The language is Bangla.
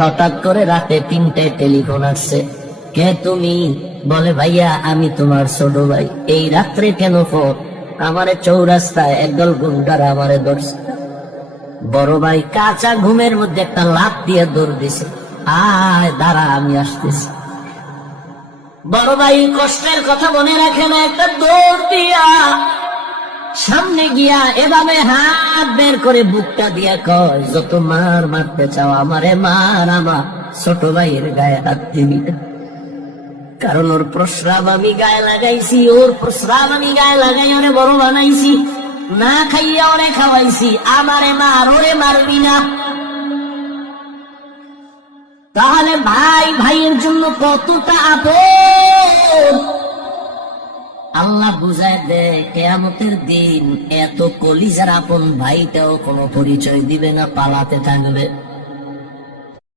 হঠাৎ করে রাতে 3টায় টেলিফোন আসছে। কে তুমি? বলে ভাইয়া আমি তোমার ছোট ভাই। এই রাত্রে কেন ফোন? আমারে চৌরাস্তায় একদল গুন্ডারা আমারে ধরছে। বড় ভাই কাঁচা ঘুমের মধ্যে একটা লাফ দিয়ে দৌড় দিছে, আয় দাঁড়া আমি আসতেছি। বড় ভাই কষ্টের কথা মনে রাখে না, একটা দৌড় দিয়া সামনে গিয়া এভাবে হাত বের করে বুকটা দিয়া কয়, যত মার মারতে চাও আমারে মার, আমার ছোট ভাইয়ের গায়ে হাত দিবি না। কারণ ওর প্রস্রাব আমি গায়ে লাগাইছি, ওর প্রস্রাব আমি গায়ে লাগাই ওরে বড় বানাইছি, না খাইয়া ওরে খাওয়াইছি, আমারে মার, ওরে মারবি না। তাহলে ভাই ভাইয়ের জন্য কতটা আপন আল্লাহ বুঝায় দে। কিয়ামতের দিন এত কলিজার আপন ভাইটাও কোনো পরিচয় দিবে না, পালাতে থাকবে।